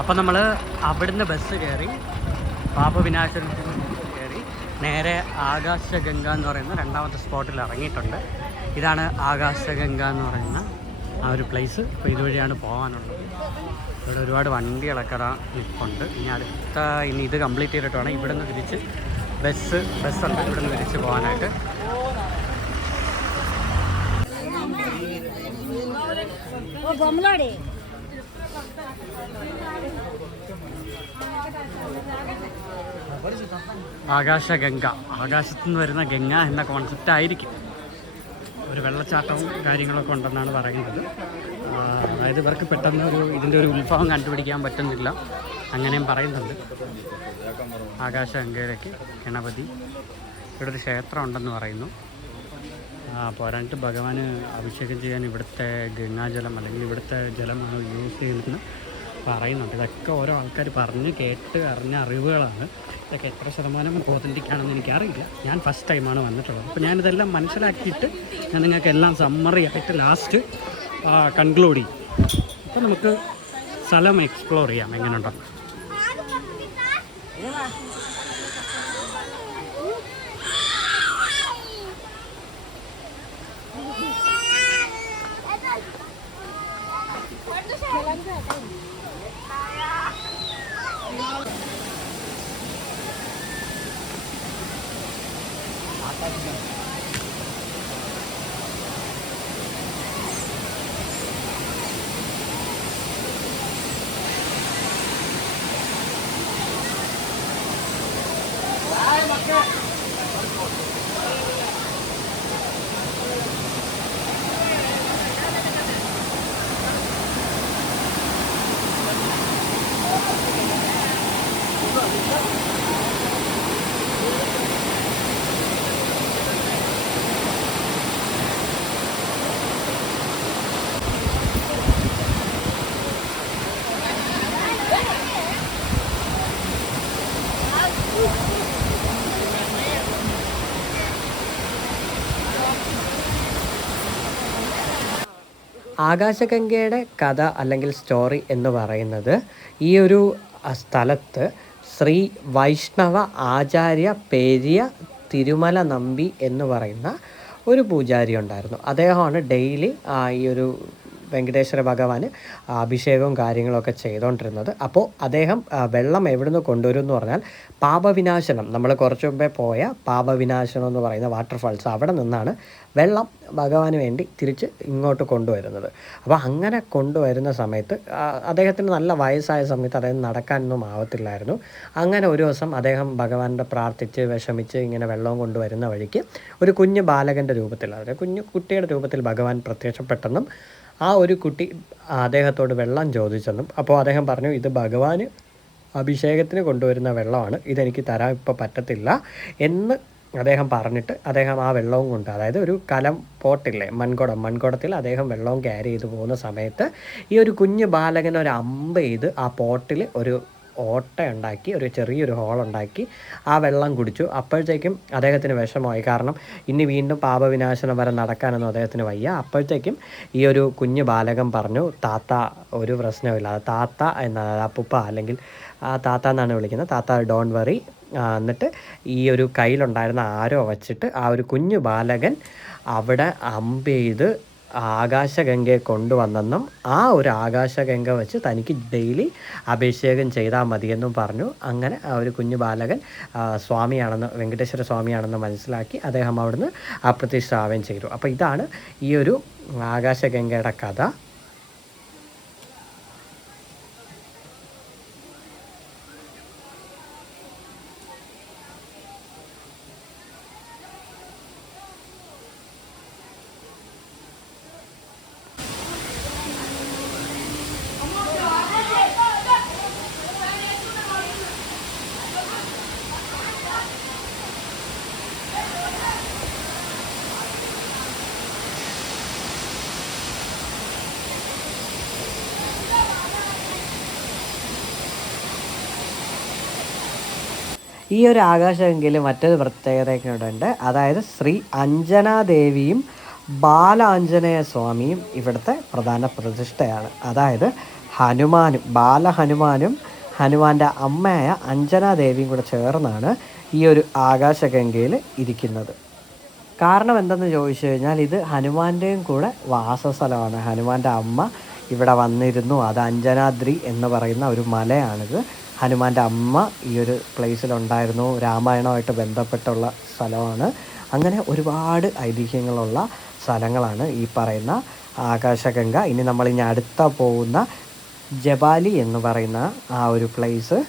അപ്പം നമ്മൾ അവിടുന്ന് ബസ് കയറി പാപവിനാശനത്തിൽ കയറി നേരെ ആകാശഗംഗ എന്ന് പറയുന്ന രണ്ടാമത്തെ സ്പോട്ടിൽ ഇറങ്ങിയിട്ടുണ്ട്. ഇതാണ് ആകാശഗംഗ എന്ന് പറയുന്ന ആ ഒരു പ്ലേസ്. അപ്പോൾ ഇതുവഴിയാണ് പോകാനുള്ളത്. ഇവിടെ ഒരുപാട് വണ്ടികളൊക്കെ നിൽപ്പുണ്ട്. ഇനി ഇത് കംപ്ലീറ്റ് ചെയ്തിട്ട് വേണം ഇവിടെ നിന്ന് തിരിച്ച് ബസ്സുണ്ട് ഇവിടെ നിന്ന് തിരിച്ച് പോകാനായിട്ട്. ആകാശഗംഗ, ആകാശത്തു നിന്ന് വരുന്ന ഗംഗ എന്ന കോൺസെപ്റ്റ് ആയിരിക്കും. ഒരു വെള്ളച്ചാട്ടവും കാര്യങ്ങളൊക്കെ ഉണ്ടെന്നാണ് പറയുന്നത്. അതായത് ഇവർക്ക് പെട്ടെന്ന് ഇതിൻ്റെ ഒരു ഉത്ഭവം കണ്ടുപിടിക്കാൻ പറ്റുന്നില്ല, അങ്ങനെയും പറയുന്നുണ്ട്. ആകാശഗംഗയിലേക്ക് ഗണപതി, ഇവിടെ ഒരു ക്ഷേത്രം ഉണ്ടെന്ന് പറയുന്നു. പോരാഞ്ഞിട്ട് ഭഗവാന് അഭിഷേകം ചെയ്യാൻ ഇവിടുത്തെ ഗംഗാജലം അല്ലെങ്കിൽ ഇവിടുത്തെ ജലം യൂസ് ചെയ്യുന്നതെന്ന് പറയുന്നുണ്ട്. ഇതൊക്കെ ഓരോ ആൾക്കാർ പറഞ്ഞ് കേട്ട് അറിഞ്ഞ അറിവുകളാണ്. ഇതൊക്കെ എത്ര ശതമാനം ഓതൻറ്റിക് ആണെന്ന് എനിക്കറിയില്ല. ഞാൻ ഫസ്റ്റ് ടൈമാണ് വന്നിട്ടുള്ളത്. അപ്പോൾ ഞാനിതെല്ലാം മനസ്സിലാക്കിയിട്ട് ഞാൻ നിങ്ങൾക്ക് എല്ലാം സമ്മറി ആയിട്ട് ലാസ്റ്റ് കൺക്ലൂഡ് ചെയ്യും. അപ്പോൾ നമുക്ക് സ്ഥലം എക്സ്പ്ലോർ ചെയ്യാം എങ്ങനെയുണ്ടോ. ആകാശഗംഗയുടെ കഥ അല്ലെങ്കിൽ സ്റ്റോറി എന്ന് പറയുന്നത്, ഈ ഒരു സ്ഥലത്ത് ശ്രീ വൈഷ്ണവ ആചാര്യ പെരിയ തിരുമല നമ്പി എന്ന് പറയുന്ന ഒരു പൂജാരി ഉണ്ടായിരുന്നു. അദ്ദേഹമാണ് ഡെയിലി ഈ ഒരു വെങ്കടേശ്വര ഭഗവാന് അഭിഷേകവും കാര്യങ്ങളൊക്കെ ചെയ്തുകൊണ്ടിരുന്നത്. അപ്പോൾ അദ്ദേഹം വെള്ളം എവിടുന്ന് കൊണ്ടുവരും എന്ന് പറഞ്ഞാൽ പാപവിനാശനം, നമ്മൾ കുറച്ച് മുമ്പേ പോയ പാപവിനാശനം എന്ന് പറയുന്ന വാട്ടർഫാൾസ്, അവിടെ നിന്നാണ് വെള്ളം ഭഗവാന് വേണ്ടി തിരിച്ച് ഇങ്ങോട്ട് കൊണ്ടുവരുന്നത്. അപ്പോൾ അങ്ങനെ കൊണ്ടുവരുന്ന സമയത്ത് അദ്ദേഹത്തിന് നല്ല വയസ്സായ സമയത്ത് അദ്ദേഹം നടക്കാനൊന്നും ആവത്തില്ലായിരുന്നു. അങ്ങനെ ഒരു ദിവസം അദ്ദേഹം ഭഗവാന്റെ പ്രാർത്ഥിച്ച് വിഷമിച്ച് ഇങ്ങനെ വെള്ളം കൊണ്ടുവരുന്ന വഴിക്ക് ഒരു കുഞ്ഞു ബാലകൻ്റെ രൂപത്തിൽ, അതായത് കുഞ്ഞു കുട്ടിയുടെ രൂപത്തിൽ ഭഗവാൻ പ്രത്യക്ഷപ്പെട്ടെന്നും ആ ഒരു കുട്ടി അദ്ദേഹത്തോട് വെള്ളം ചോദിച്ചെന്നും, അപ്പോൾ അദ്ദേഹം പറഞ്ഞു, ഇത് ഭഗവാന് അഭിഷേകത്തിന് കൊണ്ടുവരുന്ന വെള്ളമാണ്, ഇതെനിക്ക് തരാൻ ഇപ്പോൾ പറ്റത്തില്ല എന്ന് അദ്ദേഹം പറഞ്ഞിട്ട് അദ്ദേഹം ആ വെള്ളവും കൊണ്ട്, അതായത് ഒരു കലം പോട്ടില്ലേ, മൺകുടത്തിൽ അദ്ദേഹം വെള്ളവും ക്യാരി ചെയ്ത് പോകുന്ന സമയത്ത് ഈ ഒരു കുഞ്ഞു ബാലകൻ ഒരു അമ്പ് ചെയ്ത് ആ പോട്ടിൽ ഒരു ഓട്ട ഉണ്ടാക്കി, ഒരു ചെറിയൊരു ഹോളുണ്ടാക്കി ആ വെള്ളം കുടിച്ചു. അപ്പോഴത്തേക്കും അദ്ദേഹത്തിന് വിഷമമായി. കാരണം ഇനി വീണ്ടും പാപവിനാശനം വരെ നടക്കാനൊന്നും അദ്ദേഹത്തിന് വയ്യ. അപ്പോഴത്തേക്കും ഈ ഒരു കുഞ്ഞു ബാലകൻ പറഞ്ഞു, താത്ത ഒരു പ്രശ്നമില്ല, താത്ത എന്ന അപ്പുപ്പ അല്ലെങ്കിൽ താത്ത എന്നാണ് വിളിക്കുന്നത്, താത്ത ഡോൺ വറി. എന്നിട്ട് ഈ ഒരു കയ്യിലുണ്ടായിരുന്ന ആരോ വച്ചിട്ട് ആ ഒരു കുഞ്ഞു ബാലകൻ അവിടെ അമ്പ് ചെയ്ത് ആകാശഗംഗയെ കൊണ്ടുവന്നെന്നും ആ ഒരു ആകാശഗംഗ വെച്ച് തനിക്ക് ഡെയിലി അഭിഷേകം ചെയ്താൽ മതിയെന്നും പറഞ്ഞു. അങ്ങനെ ആ ഒരു കുഞ്ഞു ബാലകൻ സ്വാമിയാണെന്ന്, വെങ്കടേശ്വര സ്വാമിയാണെന്ന് മനസ്സിലാക്കി അദ്ദേഹം അവിടുന്ന് അപ്രത്യക്ഷമാവുകയും ചെയ്തു. അപ്പോൾ ഇതാണ് ഈ ഒരു ആകാശഗംഗയുടെ കഥ. ഈ ഒരു ആകാശഗംഗയിൽ മറ്റൊരു പ്രത്യേകതയൊക്കെ ഉണ്ട്. അതായത് ശ്രീ അഞ്ജനാദേവിയും ബാലാഞ്ജനേയ സ്വാമിയും ഇവിടുത്തെ പ്രധാന പ്രതിഷ്ഠയാണ്. അതായത് ഹനുമാനും ബാലഹനുമാനും ഹനുമാൻ്റെ അമ്മയായ അഞ്ജനാദേവിയും കൂടെ ചേർന്നാണ് ഈ ഒരു ആകാശഗംഗയിൽ ഇരിക്കുന്നത്. കാരണം എന്തെന്ന് ചോദിച്ചു കഴിഞ്ഞാൽ ഇത് ഹനുമാൻ്റെയും കൂടെ വാസസ്ഥലമാണ്. ഹനുമാൻ്റെ അമ്മ ഇവിടെ വന്നിരുന്നു. അത് അഞ്ജനാദ്രി എന്ന് പറയുന്ന ഒരു മലയാണിത്. ഹനുമാൻ്റെ അമ്മ ഈ ഒരു പ്ലേസിലുണ്ടായിരുന്നു. രാമായണമായിട്ട് ബന്ധപ്പെട്ടുള്ള സ്ഥലമാണ്. അങ്ങനെ ഒരുപാട് ഐതിഹ്യങ്ങളുള്ള സ്ഥലങ്ങളാണ് ഈ പറയുന്ന ആകാശഗംഗ. ഇനി നമ്മളിനി അടുത്ത പോകുന്ന ജബാലി എന്ന് പറയുന്ന ആ ഒരു പ്ലേസ്.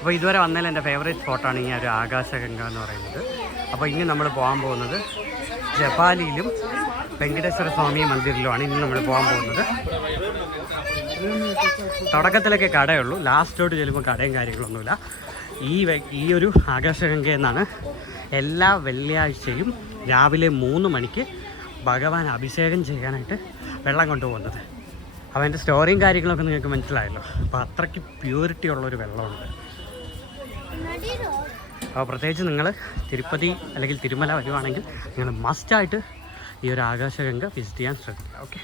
അപ്പോൾ ഇതുവരെ വന്നതിൽ എൻ്റെ ഫേവറേറ്റ് സ്പോട്ടാണ് ഈ ഒരു ആകാശഗംഗ എന്ന് പറയുന്നത്. അപ്പോൾ ഇനി നമ്മൾ പോകാൻ പോകുന്നത് ജപാലിയിലും വെങ്കടേശ്വര സ്വാമി മന്ദിറിലുമാണ് ഇനി നമ്മൾ പോകാൻ പോകുന്നത്. തുടക്കത്തിലൊക്കെ കടയുള്ളൂ, ലാസ്റ്റോട്ട് ചെല്ലുമ്പോൾ കടയും കാര്യങ്ങളൊന്നുമില്ല. ഈ ഒരു ആകാശഗംഗയിൽ നിന്നാണ് എല്ലാ വെള്ളിയാഴ്ചയും രാവിലെ 3 മണിക്ക് ഭഗവാൻ അഭിഷേകം ചെയ്യാനായിട്ട് വെള്ളം കൊണ്ടുപോകുന്നത്. അപ്പോൾ അതിൻ്റെ സ്റ്റോറിയും കാര്യങ്ങളൊക്കെ നിങ്ങൾക്ക് മനസ്സിലായല്ലോ. അപ്പോൾ അത്രയ്ക്ക് പ്യൂരിറ്റി ഉള്ളൊരു വെള്ളമുണ്ട്. അപ്പോൾ പ്രത്യേകിച്ച് നിങ്ങൾ തിരുപ്പതി അല്ലെങ്കിൽ തിരുമല വരുവാണെങ്കിൽ നിങ്ങൾ മസ്റ്റായിട്ട് ഈ ഒരു ആകാശഗംഗ വിസിറ്റ് ചെയ്യാൻ ശ്രദ്ധിക്കുക. ഓക്കെ.